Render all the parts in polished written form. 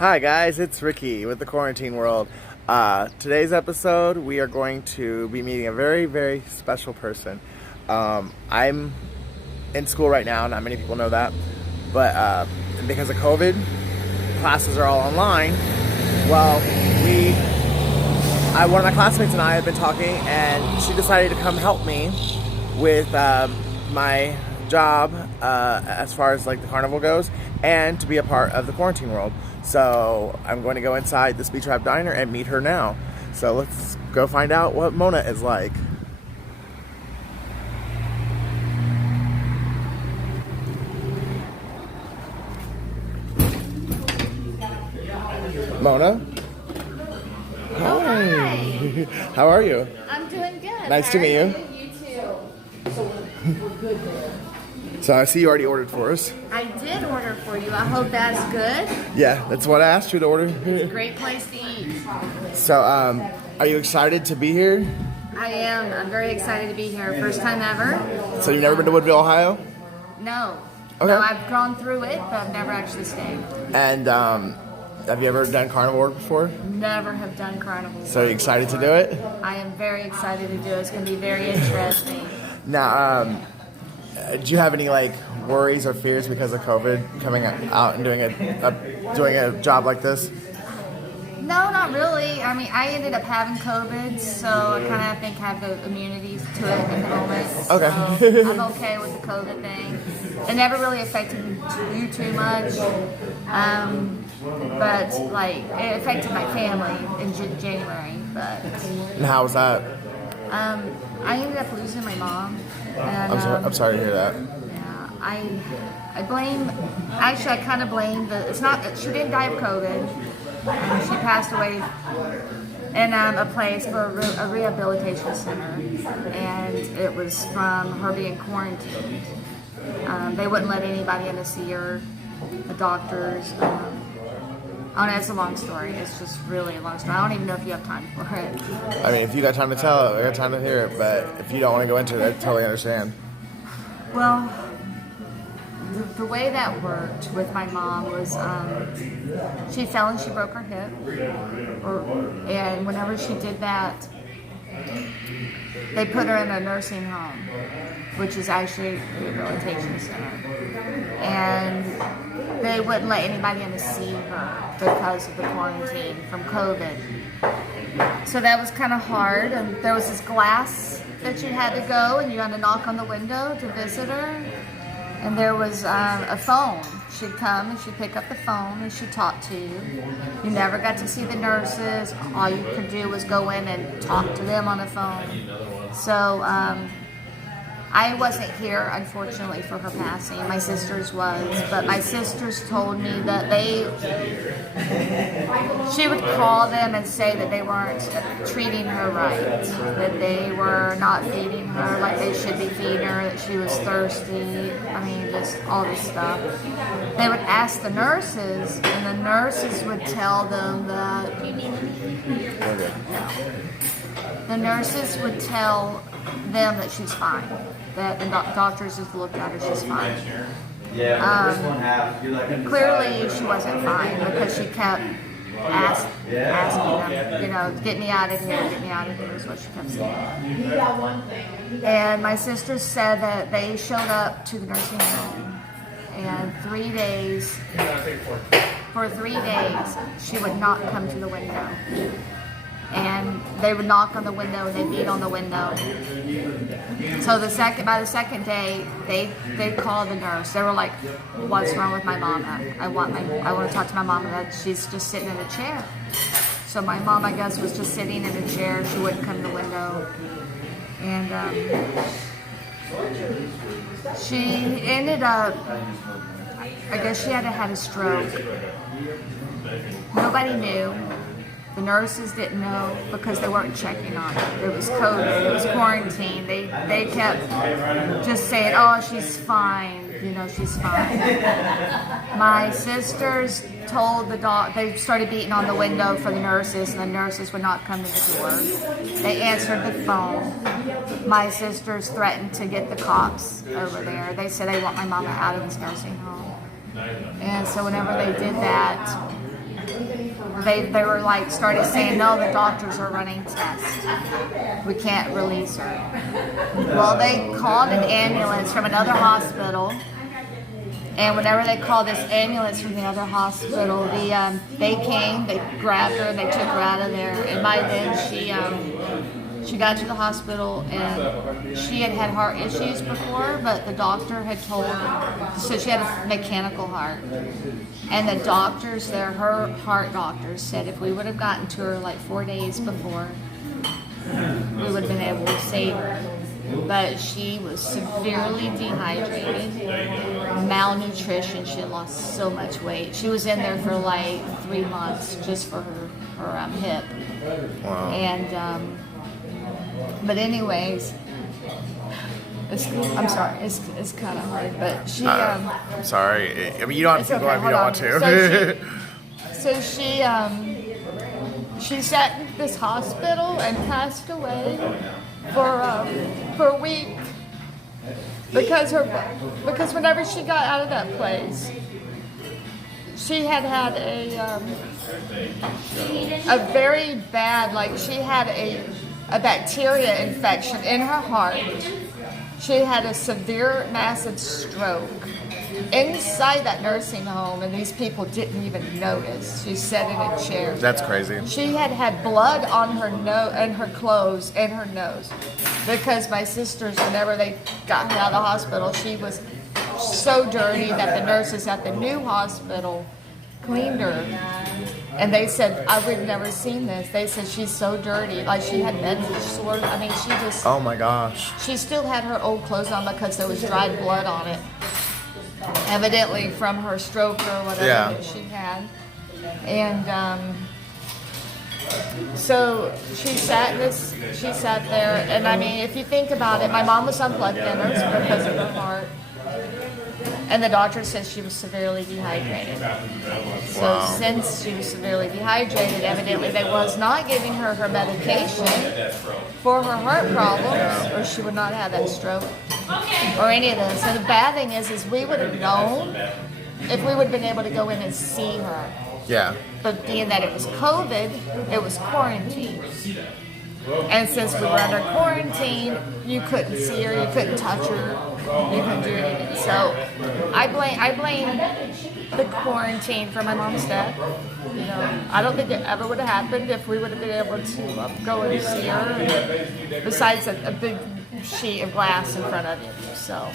Hi guys, it's Ricky with the Qaurantine World. Today's episode, we are going to be meeting a very, very special person. I'm in school right now, not many people know that, but because of COVID, classes are all online. Well, one of my classmates and I have been talking, and she decided to come help me with my job as far as like the carnival goes, and to be a part of the Qaurantine World. So I'm going to go inside the Speed Trap Diner and meet her now. So let's go find out what Mona is like. Mona? Hi. How are you? I'm doing good. Nice to meet you. You too. We're good there. So I see you already ordered for us. I did order for you. I hope that's good. Yeah, that's what I asked you to order. It's a great place to eat. So, are you excited to be here? I am. I'm very excited to be here. First time ever. So you've never been to Woodville, Ohio? No. Okay. No, I've gone through it, but I've never actually stayed. And have you ever done carnival work before? Never have done carnival. So are you excited to do it? I am very excited to do it. It's going to be very interesting. Now, do you have any like worries or fears because of COVID coming out and doing a job like this? No, not really. I mean, I ended up having COVID, so I kind of think I have the immunity to it at the moment. Okay. So I'm okay with the COVID thing. It never really affected you too much, but like it affected my family in January. But And how was that? I ended up losing my mom. And, I'm sorry to hear that. Yeah, I blame. Actually, I kind of blame the. It's not. She didn't die of COVID. She passed away in a place for a rehabilitation center, and it was from her being quarantined. They wouldn't let anybody in to see her, the doctors. Oh, no, it's a long story. It's just really a long story. I don't even know if you have time for it. I mean, if you got time to tell it, I got time to hear it. But if you don't want to go into it, I totally understand. Well, the way that worked with my mom was she fell and she broke her hip. And whenever she did that, they put her in a nursing home, which is actually a rehabilitation center. And they wouldn't let anybody in to see her because of the quarantine from COVID. So that was kind of hard. And there was this glass that you had to go, and you had to knock on the window to visit her. And there was a phone. She'd come and she'd pick up the phone and she'd talk to you. You never got to see the nurses. All you could do was go in and talk to them on the phone. So I wasn't here, unfortunately, for her passing. My sister's was, but my sisters told me that she would call them and say that they weren't treating her right, that they were not feeding her like they should be feeding her, that she was thirsty. I mean, just all this stuff. They would ask the nurses, and the nurses would tell them that. The nurses would tell them that she's fine. That the doctors just looked at her, she's fine. Clearly she wasn't fine because she kept asking them, get me out of here is what she kept saying. And my sisters said that they showed up to the nursing home, and for 3 days, she would not come to the window. And they would knock on the window and they'd beat on the window. So by the second day, they called the nurse. They were like, "What's wrong with my mama? I want to talk to my mama. That she's just sitting in a chair." So my mom, I guess, was just sitting in a chair. She wouldn't come to the window, and she ended up. I guess she had a stroke. Nobody knew. The nurses didn't know because they weren't checking on her. It was COVID. It was quarantine. They kept just saying, "Oh, she's fine. She's fine." My sisters told the doc. They started beating on the window for the nurses, and the nurses would not come to the door. They answered the phone. My sisters threatened to get the cops over there. They said they want my mama out of this nursing home. And so whenever they did that, they were like started saying, no, the doctors are running tests. We can't release her. Well, they called an ambulance from another hospital. And whenever they called this ambulance from the other hospital, they came, they grabbed her, and they took her out of there. And by then, she got to the hospital, and she had had heart issues before, but the doctor had told her, so she had a mechanical heart. And the doctors there, her heart doctors, said if we would have gotten to her like 4 days before, we would have been able to save her. But she was severely dehydrated, malnutrition. She had lost so much weight. She was in there for like 3 months just for her hip. Wow. And but anyways, I'm sorry, it's kind of hard. But she. I'm sorry. I mean, you don't have to go okay, if you don't want to. So she sat in this hospital and passed away for a week because whenever she got out of that place, she had a very bad, like she had a bacteria infection in her heart. She had a severe, massive stroke inside that nursing home, and these people didn't even notice. She sat in a chair. That's crazy. She had blood on her nose and her clothes and her nose because my sisters, whenever they got her out of the hospital, she was so dirty that the nurses at the new hospital cleaned her. And they said, we've never seen this. They said she's so dirty. Like she had mental sores. I mean, she just... Oh my gosh. She still had her old clothes on because there was dried blood on it. Evidently from her stroke or whatever that she had. And so she sat there, and I mean, if you think about it, my mom was on blood thinners because of her heart. And the doctor says she was severely dehydrated. So since she was severely dehydrated, evidently they was not giving her her medication for her heart problems, or she would not have that stroke or any of this. So the bad thing is we would have known if we would have been able to go in and see her. Yeah. But being that it was COVID, it was quarantine. And since we were under quarantine, you couldn't see her, you couldn't touch her, you couldn't do anything. So I blame the quarantine for my mom's death. You know, I don't think it ever would have happened if we would have been able to go and see her. And besides a big sheet of glass in front of you. So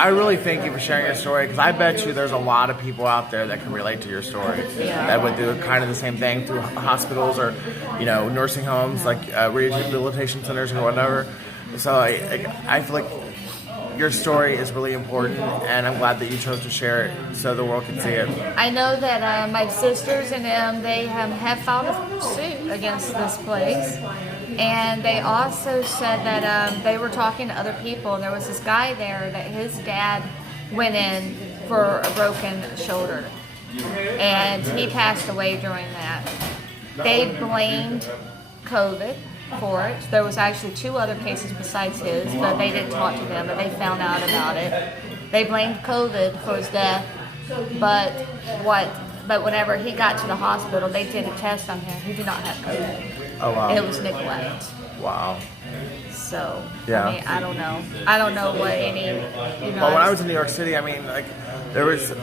I really thank you for sharing your story, because I bet you there's a lot of people out there that can relate to your story that would do kind of the same thing through hospitals or, you know, nursing homes, like rehabilitation centers or whatever. So I feel like your story is really important, and I'm glad that you chose to share it so the world can see it. I know that my sisters and them, they have filed a suit against this place. And they also said that they were talking to other people. There was this guy there that his dad went in for a broken shoulder. And he passed away during that. They blamed COVID for it. There was actually 2 other cases besides his, but they didn't talk to them, but they found out about it. They blamed COVID for his death, but whenever he got to the hospital, they did a test on him. He did not have COVID. Oh, wow. It was neglect. Wow. So, yeah. I mean, I don't know. I don't know what any, you know. Well, when I was in New York City, I mean, like, there was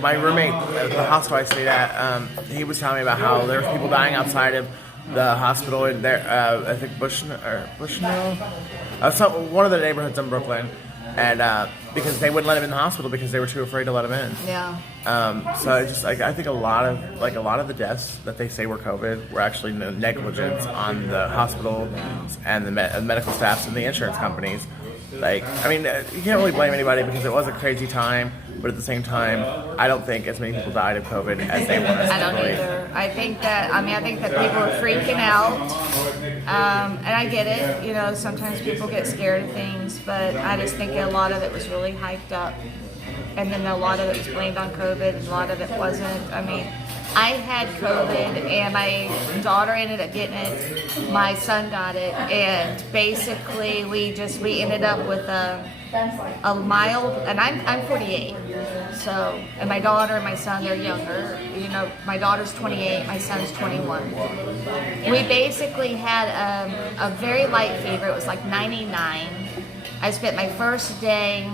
my roommate at the hospital I stayed at, he was telling me about how there were people dying outside of the hospital in there, I think Bushnell, one of the neighborhoods in Brooklyn, and because they wouldn't let him in the hospital because they were too afraid to let him in. Yeah. So I just I think a lot of the deaths that they say were COVID were actually negligence on the hospital and the medical staffs and the insurance companies. Like, I mean, you can't really blame anybody because it was a crazy time, but at the same time, I don't think as many people died of COVID as they want us to believe. I don't either. I think that people are freaking out, and I get it. You know, sometimes people get scared of things, but I just think a lot of it was really hyped up, and then a lot of it was blamed on COVID, and a lot of it wasn't. I mean, I had COVID, and my daughter ended up getting it. My son got it, and basically we ended up with a mild. And I'm 48, so, and my daughter and my son, they're younger. You know, my daughter's 28, my son's 21. We basically had a very light fever. It was like 99. I spent my first day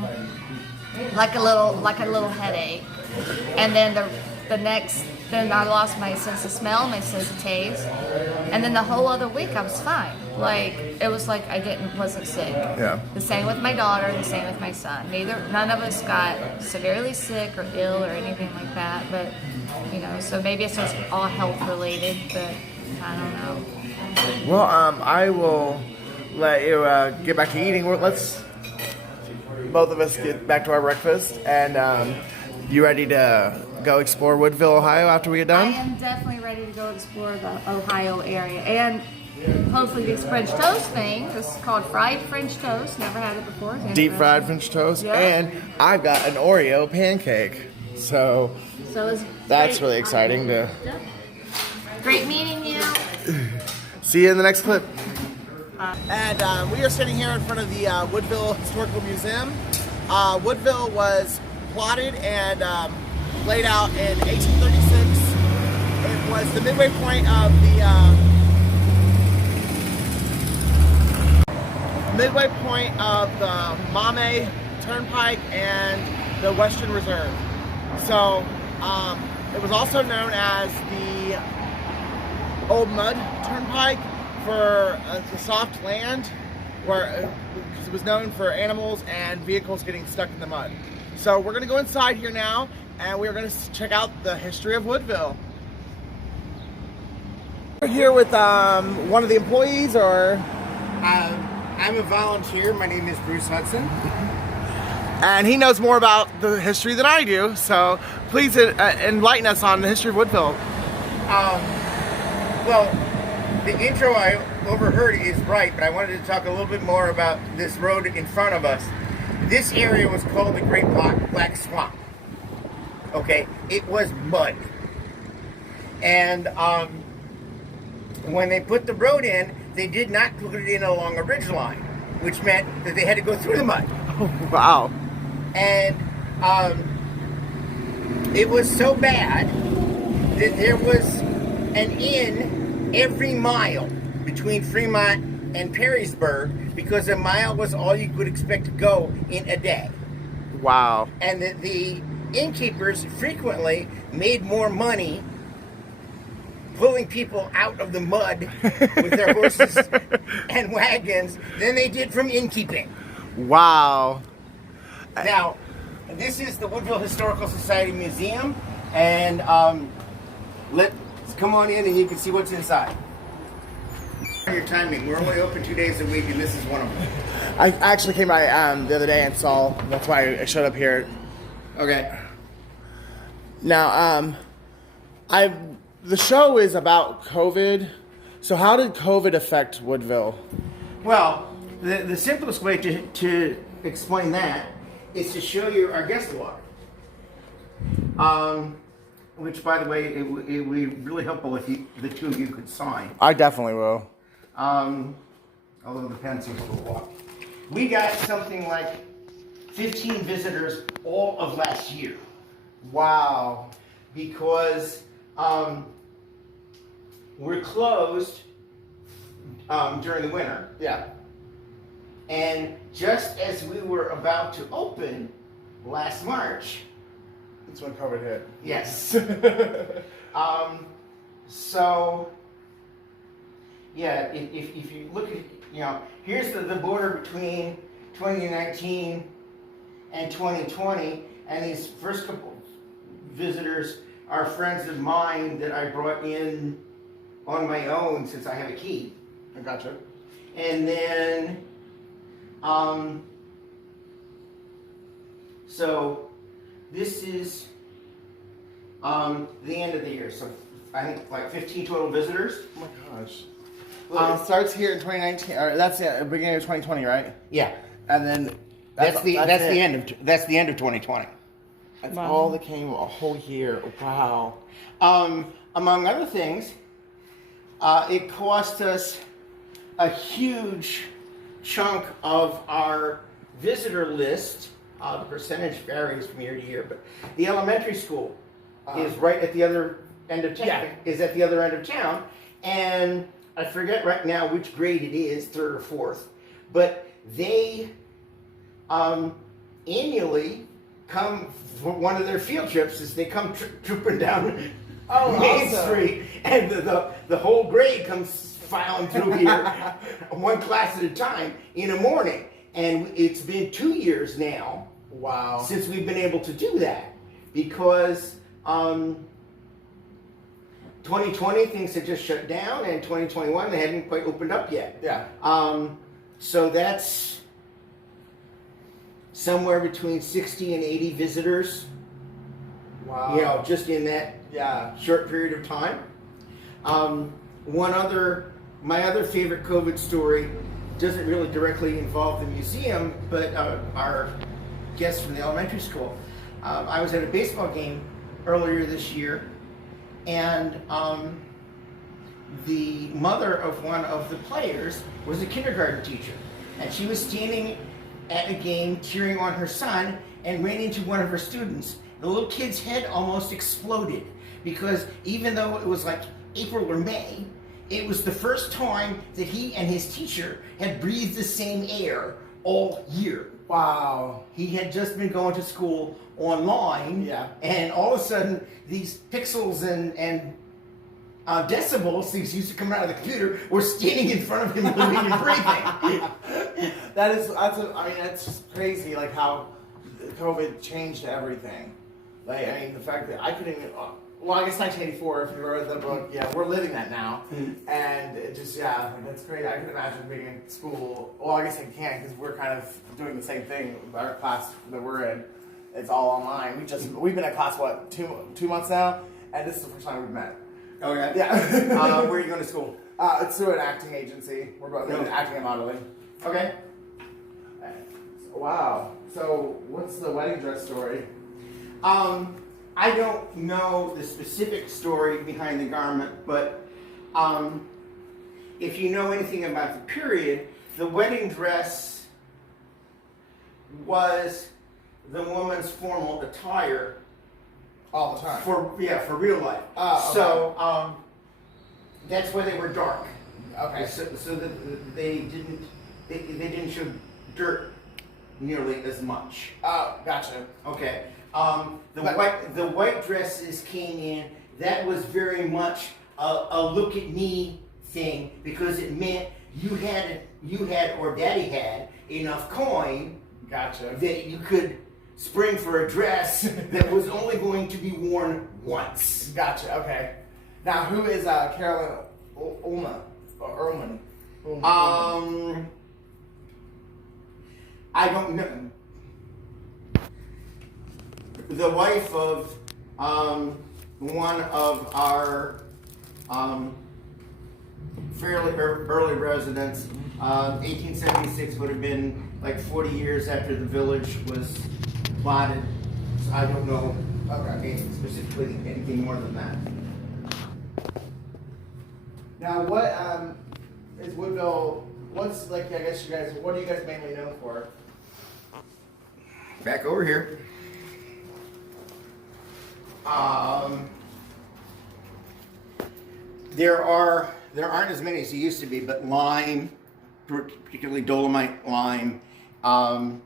like a little headache, and then then I lost my sense of smell, my sense of taste, and then the whole other week I was fine. Like, it was like I wasn't sick. Yeah. The same with my daughter, the same with my son. None of us got severely sick or ill or anything like that, but, you know, so maybe it's just all health related, but I don't know. Well, I will let you get back to eating. Let's both of us get back to our breakfast, and you ready to go explore Woodville, Ohio after we get done? I am definitely ready to go explore the Ohio area, and hopefully this French toast thing. It's called fried French toast. Never had it before. Deep fried French toast, Yeah. and I've got an Oreo pancake. So that's really exciting to Great meeting you. see you in the next clip. And we are sitting here in front of the Woodville Historical Museum. Woodville was plotted and laid out in 1836. It was the midway point of the Mame Turnpike and the Western Reserve. So it was also known as the Old Mud Turnpike for the soft land, where because it was known for animals and vehicles getting stuck in the mud. So we're gonna go inside here now, and we're gonna check out the history of Woodville. We're here with one of the employees, or I'm a volunteer. My name is Bruce Hudson. and he knows more about the history than I do. So please enlighten us on the history of Woodville. Well, the intro I overheard is right, but I wanted to talk a little bit more about this road in front of us. This area was called the Great Black Swamp. Okay, it was mud. And when they put the road in, they did not put it in along a ridge line, which meant that they had to go through the mud. Oh, wow. And it was so bad that there was an inn every mile between Fremont and Perrysburg, because a mile was all you could expect to go in a day. Wow. And the innkeepers frequently made more money pulling people out of the mud with their horses and wagons than they did from innkeeping. Wow. Now, this is the Woodville Historical Society Museum, and let's come on in and you can see what's inside. Your timing, we're only open 2 days a week, and this is one of them. I actually came by the other day and saw, that's why I showed up here. Okay. Now, the show is about COVID. So how did COVID affect Woodville? Well, the simplest way to explain that is to show you our guest log. Which, by the way, it would be really helpful if the two of you could sign. I definitely will. Although the pen seems a little off. We got something like 15 visitors all of last year. Wow. Because we're closed during the winter. Yeah. And just as we were about to open last March, That's when COVID hit. yes. So, yeah, if you look at, here's the border between 2019 and 2020, and these first couple visitors are friends of mine that I brought in on my own since I have a key. I gotcha. And then, so this is the end of the year. So I think like 15 total visitors. Oh my gosh. It starts here in 2019, or that's the beginning of 2020, right? Yeah, And then that's the end of 2020. That's all that came a whole year. Wow. Among other things, it cost us a huge chunk of our visitor list. The percentage varies from year to year, but the elementary school is right at the other end of town. Yeah. Is at the other end of town, and I forget right now which grade it is, third or fourth, but they annually come for one of their field trips. Is they come trooping down Main Street, and the whole grade comes filing through here, one class at a time in the morning. And it's been 2 years now. Wow. Since we've been able to do that, because 2020 things had just shut down, and 2021 they hadn't quite opened up yet. Yeah. So that's somewhere between 60 and 80 visitors. Wow. You know, just in that short period of time. My other favorite COVID story doesn't really directly involve the museum, but our guests from the elementary school. I was at a baseball game earlier this year, and the mother of one of the players was a kindergarten teacher, and she was standing at a game cheering on her son and ran into one of her students. The little kid's head almost exploded, because even though it was like April or May, it was the first time that he and his teacher had breathed the same air all year. Wow. He had just been going to school online, and all of a sudden these pixels and decibels, things used to come out of the computer, were standing in front of him living and breathing. That's just crazy, like how COVID changed everything. Like, I mean, the fact that I couldn't even, well, I guess 1984, if you read the book, we're living that now. Mm-hmm. And it just, that's crazy. I can imagine being in school. Well, I guess I can, because we're kind of doing the same thing with our class that we're in. It's all online. We've been at class, what, two months now? And this is the first time we've met. Okay. Yeah. Where are you going to school? It's through an acting agency. We're both in acting and modeling. Okay. Wow. So, what's the wedding dress story? I don't know the specific story behind the garment, but if you know anything about the period, the wedding dress was the woman's formal attire All the time. for real life. Okay. So that's why they were dark. Okay. So that they didn't show dirt nearly as much. Oh, gotcha. Okay. The white dresses came in. That was very much a look at me thing, because it meant you had or daddy had enough coin. Gotcha. That you could spring for a dress that was only going to be worn once. Gotcha. Okay. Now, who is Carolyn Ullman? I don't know. The wife of one of our fairly early residents, 1876 would have been like 40 years after the village was plotted. So I don't know specifically anything more than that. Now, what is Woodville? What's like? I guess you guys. What are you guys mainly known for? Back over here. There aren't as many as there used to be, but lime, particularly dolomite lime, and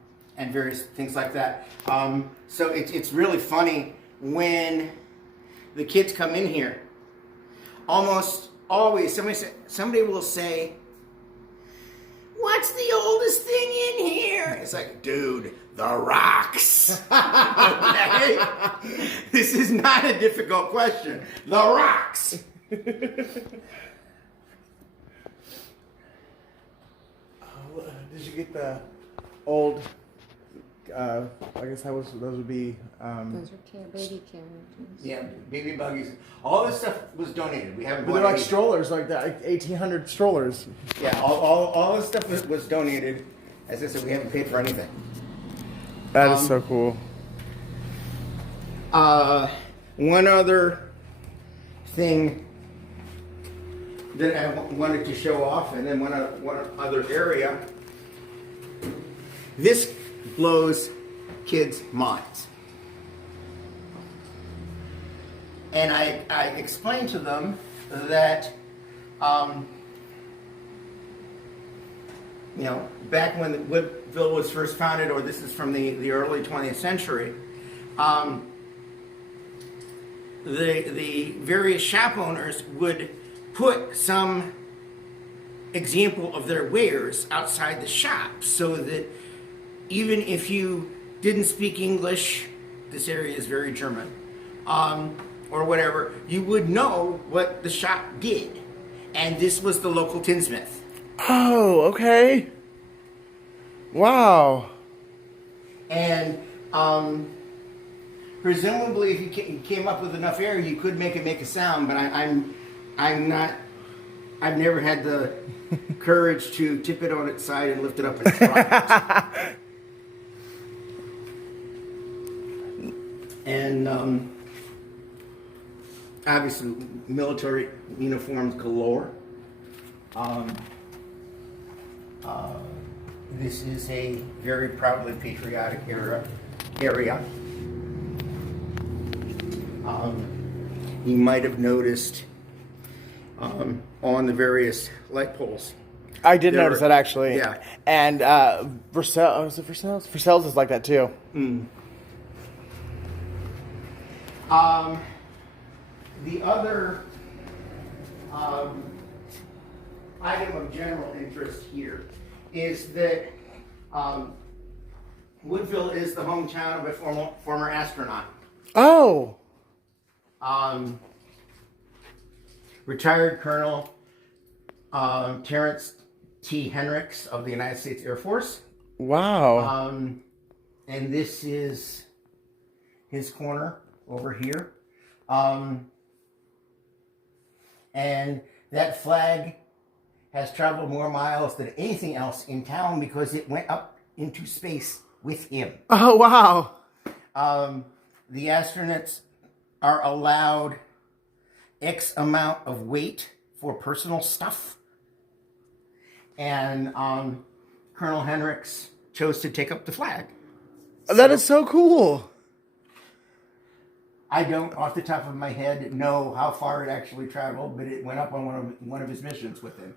various things like that. So it's really funny when the kids come in here. Almost always somebody will say, "What's the oldest thing in here?" It's like, dude, the rocks. Okay? This is not a difficult question. The rocks. Did you get the old? I guess those would be. Those are baby carriages. Yeah, baby buggies. All this stuff was donated. We haven't. But they're like strollers, like the 1800 strollers. Yeah, all this stuff was donated. As I said, we haven't paid for anything. That is so cool. One other thing that I wanted to show off, and then one other area. This blows kids' minds. And I explained to them that, back when Woodville was first founded, or this is from the early 20th century, the various shop owners would put some example of their wares outside the shop so that even if you didn't speak English, this area is very German, or whatever, you would know what the shop did. And this was the local tinsmith. Oh, okay. Wow. And presumably, if you came up with enough air, you could make it make a sound. But I'm not. I've never had the courage to tip it on its side and lift it up its front. And obviously, military uniforms galore. This is a very proudly patriotic area. You might have noticed on the various light poles. I did notice that actually. Yeah. And Versailles, was it Versailles? Versailles is like that too. The other item of general interest here is that Woodville is the hometown of a former astronaut. Oh. Retired Colonel Terrence T. Hendricks of the United States Air Force. Wow. And this is his corner over here. And that flag has traveled more miles than anything else in town because it went up into space with him. Oh, wow. The astronauts are allowed X amount of weight for personal stuff. And Colonel Hendricks chose to take up the flag. That is so cool. I don't, off the top of my head, know how far it actually traveled, but it went up on one of his missions with him.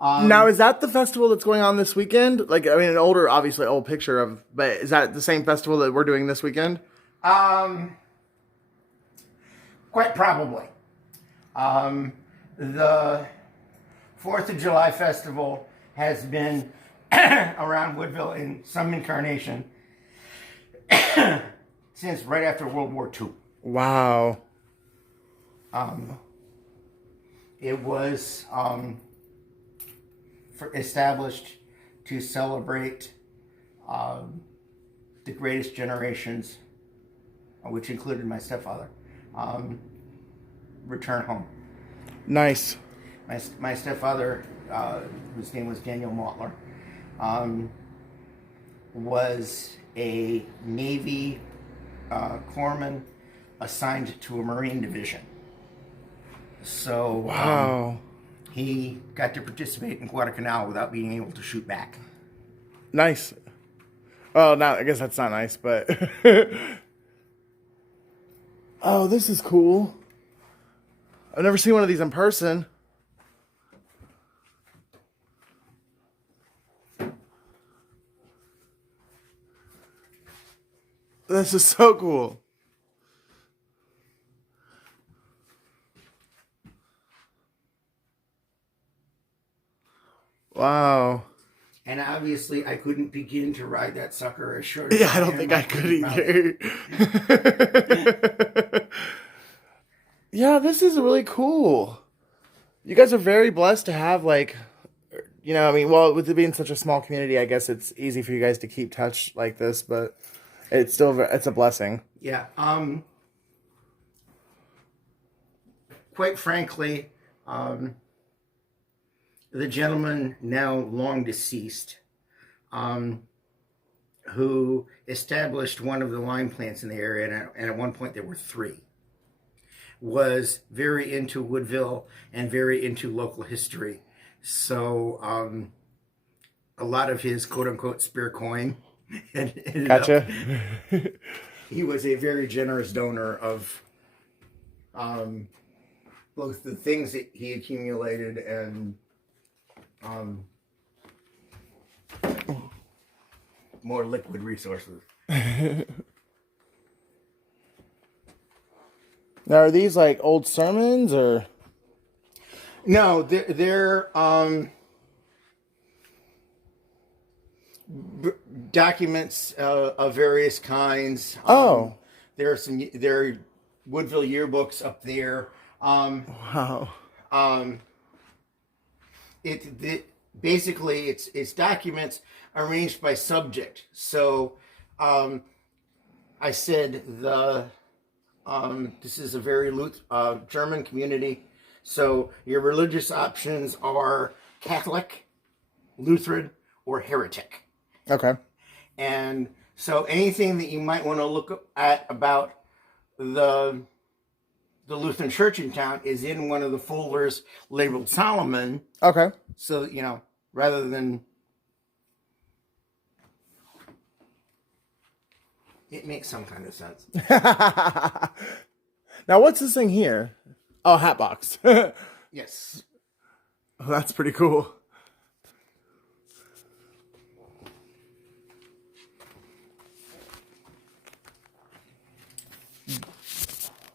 Now, is that the festival that's going on this weekend? Like, I mean, an obviously old picture of, but is that the same festival that we're doing this weekend? Quite probably. The 4th of July festival has been around Woodville in some incarnation since right after World War II. Wow. It was established to celebrate the greatest generations, which included my stepfather, return home. Nice. My stepfather, whose name was Daniel Mottler, was a Navy corpsman assigned to a Marine division. So Wow. he got to participate in Guadalcanal without being able to shoot back. Nice. Well, now I guess that's not nice, but oh, this is cool. I've never seen one of these in person. This is so cool. Wow. And obviously, I couldn't begin to ride that sucker as short as Yeah, I don't think I could either. Yeah, this is really cool. You guys are very blessed to have, like, you know, I mean, well, with it being such a small community, I guess it's easy for you guys to keep touch like this, but it's still, it's a blessing. Yeah. Quite frankly, the gentleman now long deceased, who established one of the lime plants in the area, and at one point there were 3, was very into Woodville and very into local history. So a lot of his quote-unquote spare coin ended Gotcha. up. He was a very generous donor of both the things that he accumulated and more liquid resources. Now, are these like old sermons or? No, they're documents of various kinds. There are Woodville yearbooks up there. Wow. Basically it's documents arranged by subject. So I said this is a very German community. So your religious options are Catholic, Lutheran, or heretic. Okay. And so anything that you might want to look at about the Lutheran church in town is in one of the folders labeled Solomon. Okay. So, rather than... It makes some kind of sense. Now, what's this thing here? Oh, hat box. Yes. Oh, that's pretty cool.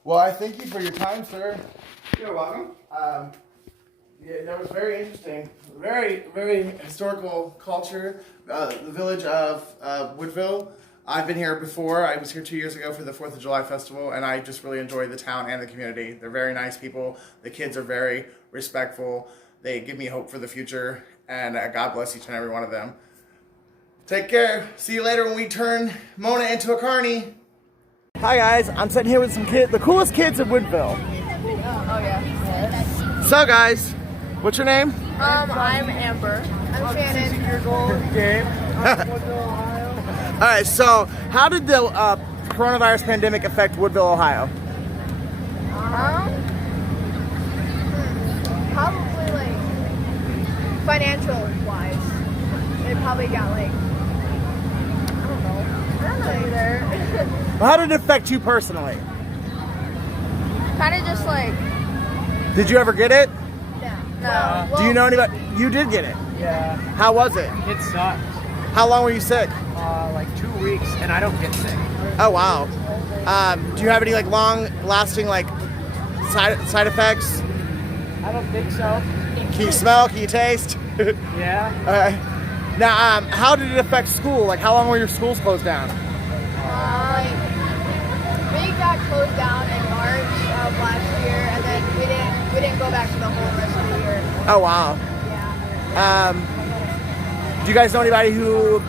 Well, I thank you for your time, sir. You're welcome. Yeah, that was very interesting. Very, very historical culture. The village of Woodville. I've been here before. I was here 2 years ago for the 4th of July festival, and I just really enjoyed the town and the community. They're very nice people. The kids are very respectful. They give me hope for the future, and God bless each and every one of them. Take care. See you later when we turn Mona into a carny. Hi guys, I'm sitting here with some kids, the coolest kids in Woodville. Oh yeah. So guys, what's your name? I'm Amber. I'm Shannon. Years old, Gabe. Woodville, Ohio. All right, so how did the coronavirus pandemic affect Woodville, Ohio? Probably like financial wise. It probably got like I don't know either. Well, how did it affect you personally? Kind of just like Did you ever get it? no. Do you know anybody? You did get it. Yeah, How was it? it sucked. How long were you sick? Like 2 weeks, and I don't get sick. Oh wow. Do you have any like long-lasting like side effects? I don't think so. Can you smell? Can you taste? Yeah. Okay. Now, how did it affect school? Like, how long were your schools closed down? We got closed down in March of last year, and then we didn't go back to the whole rest of the year. Oh wow. Yeah. Do you guys know anybody who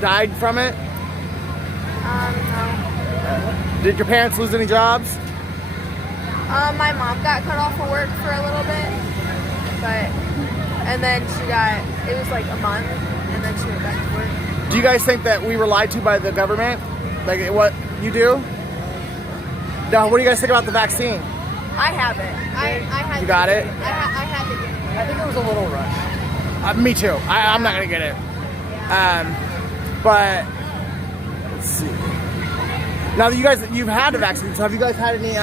died from it? No. Did your parents lose any jobs? My mom got cut off of work for a little bit, and then it was like a month, and then she went back to work. Do you guys think that we were lied to by the government? Like what you do? Now, what do you guys think about the vaccine? I have it. I had. You got it? I had to get it. I think it was a little rushed. Me too. I'm not gonna get it. But let's see. Now that you've had the vaccine, so have you guys had any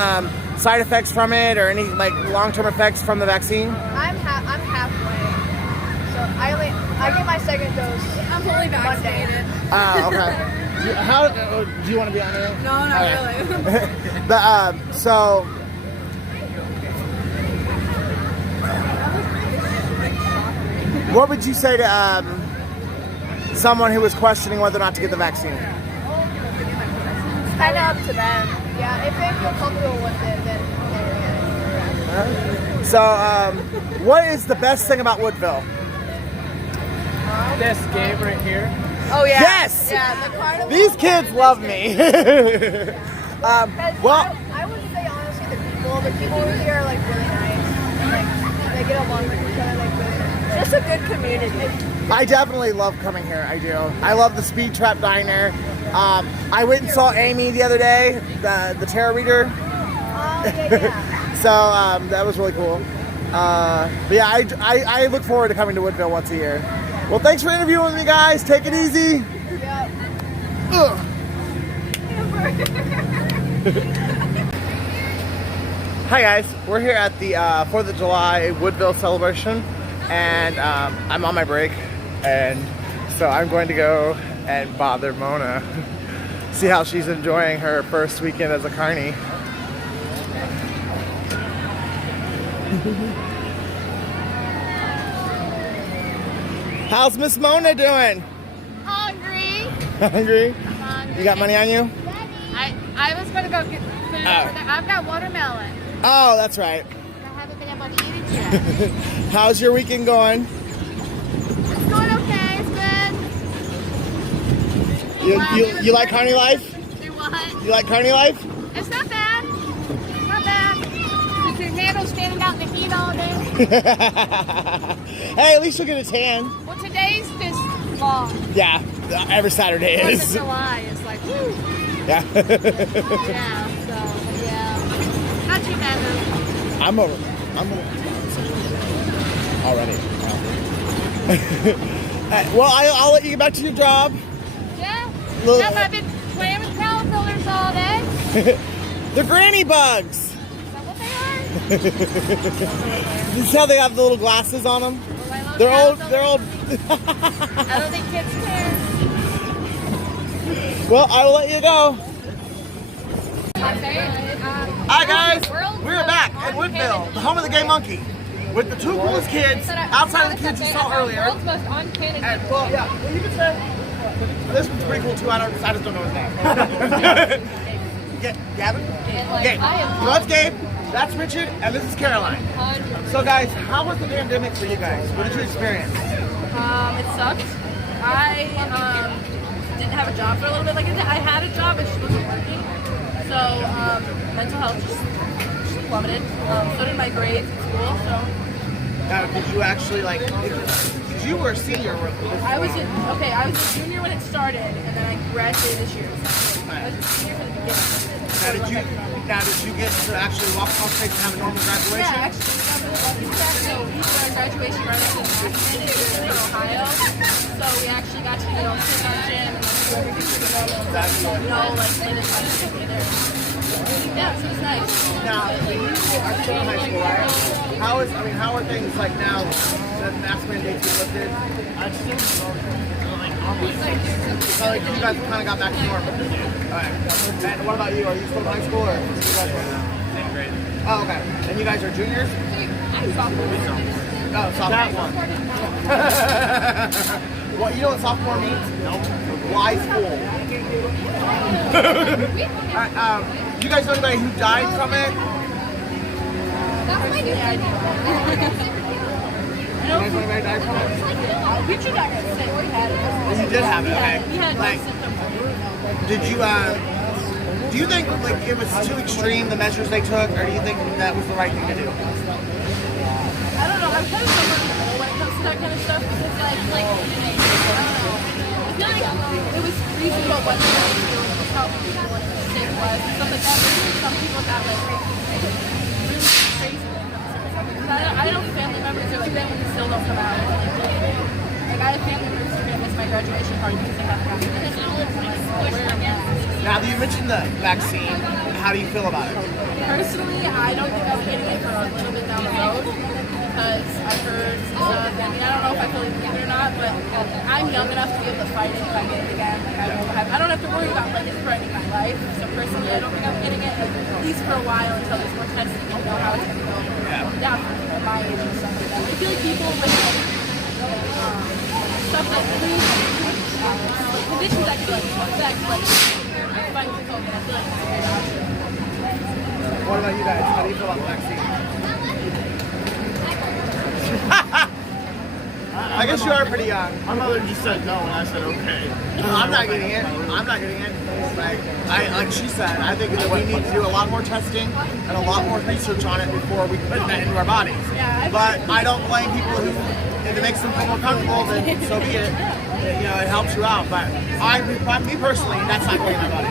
side effects from it or any like long-term effects from the vaccine? I'm halfway. So I get my second dose. I'm fully vaccinated. Okay. How do you want to be on it? No, not really. But so. What would you say to someone who was questioning whether or not to get the vaccine? It's kind of up to them. Yeah, if they feel comfortable with it, then they're So, what is the best thing about Woodville? This game right here. Oh yeah. Yes! Yeah, the carnival. These kids love me. Well, I would say honestly, the people here are like really nice. Like they get along with each other. Like, it's just a good community. I definitely love coming here. I do. I love the Speed Trap Diner. I went and saw Amy the other day, the tarot reader. Yeah. So that was really cool. But yeah, I look forward to coming to Woodville once a year. Well, thanks for interviewing with me, guys. Take it easy. Yep. Ugh. Hi guys, we're here at the 4th of July Woodville celebration, and I'm on my break, and so I'm going to go and bother Mona, see how she's enjoying her first weekend as a carny. How's Miss Mona doing? Hungry. Hungry? Hungry. You got money on you? I was gonna go get food. I've got watermelon. Oh, that's right. I haven't been able to eat it yet. How's your weekend going? It's going okay. It's good. You like carny life? Do what? You like carny life? It's not bad. Not bad. You can handle standing out in the heat all day. Hey, at least you'll get a tan. Well, today's just long. Yeah, every Saturday 4th of is. July is like, woo. Yeah. Yeah, so, yeah. Not too bad though. I'm already. Well, I'll let you get back to your job. Yeah. Look. Yep, I've been playing with caterpillars all day. The granny bugs. Is that what they are? You see how they have the little glasses on them? They're old. They're old. I don't think kids care. Well, I will let you go. Hi guys, we're back at Woodville, the home of the gay monkey, with the two coolest kids outside of the kids you saw earlier. And, well, yeah, well, you can say this one's pretty cool too. I just don't know his name. Gavin? Gabe. So that's Gabe. That's Richard, and this is Caroline. So guys, how was the pandemic for you guys? What did you experience? It sucked. I didn't have a job for a little bit. Like I had a job, but she wasn't working. So mental health just plummeted. So did my grades in school. So Did you actually Did you were a senior? I was a junior when it started, and then I graduated this year. I was a senior from the beginning. Now did you get to actually walk off stage and have a normal graduation? Yeah, actually, we got really lucky with that. So we did our graduation right after the accident in Woodville, Ohio. So we actually got to, sit in our gym and do everything together. Live it like together. Yeah, so it's nice. Now, you are still in high school, right? How are things like now that mask mandates are lifted? So you guys kind of got back to normal. Alright. And what about you? Are you still in high school or? Same grade. Oh, okay. And you guys are juniors? Oh, sophomore. That one. Well, you know what sophomore means? Nope. Wise fool. Alright, you guys know anybody who died from it? You guys know anybody who died from it? Richard got sick. We had it. You did have it, okay. We had no symptoms. Did you, do you think it was too extreme, the measures they took, or do you think that was the right thing to do? I don't know. I'm kind of somewhere in the middle when it comes to that kind of stuff because, I don't know. I feel like it was reasonable what they were doing, how people what the sick was, and stuff like that. But some people got really crazy when it comes to stuff. Because I know family members are like that when they still don't come out. I have family members who are going to miss my graduation party because they have Now, you mentioned the vaccine. How do you feel about it? Personally, I don't think I'll be getting it for a little bit down the road because I've heard stuff. I don't know if I fully believe it or not, but I'm young enough to be able to fight it if I get it again. I don't have to worry about it threatening my life. So personally, I don't think I'm getting it at least for a while until there's more testing and know how it's going to go. Yeah, for my age and stuff like that. I feel like people with stuff like conditions that could affect fight with COVID. I feel like it's a great option. What about you guys? How do you feel about the vaccine? I guess you are pretty young. My mother just said no, and I said okay. I'm not getting in. I'm not getting in. Like she said, I think that we need to do a lot more testing and a lot more research on it before we put that into our bodies. But I don't blame people who, if it makes them feel more comfortable, then so be it. You know, it helps you out. But me personally, that's not going in my body.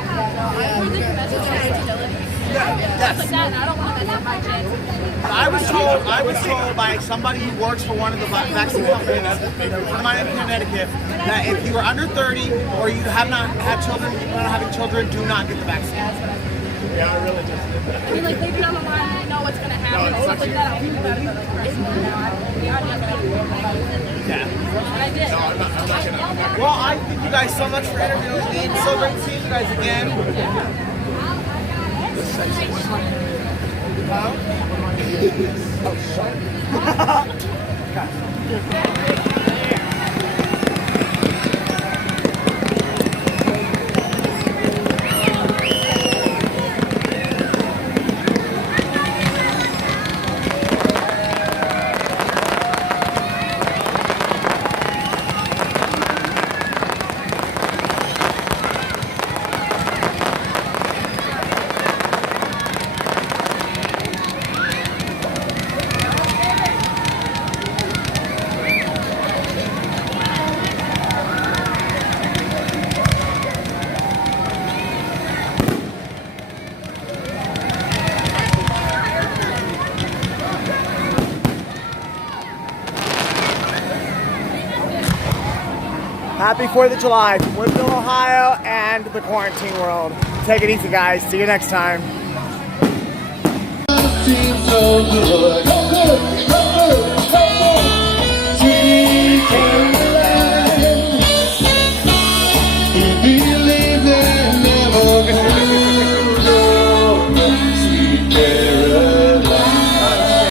Yes. Like that, and I don't want to mess up my chances. I was told by somebody who works for one of the vaccine companies, a friend of mine in Connecticut, that if you are under 30 or you have not had children, you plan on having children, do not get the vaccine. Yeah, I really just did that. I mean, like, maybe down the line, you know what's going to happen, stuff like that. I'll think about it, but like, personally, now, I'm not going to do it. Yeah. And I did. No, I'm not gonna. Well, I thank you guys so much for interviewing with me. It's so great to see you guys again. Happy 4th of July from Woodville, Ohio, and the Qaurantine World. Take it easy, guys. See you next time. Seems so good.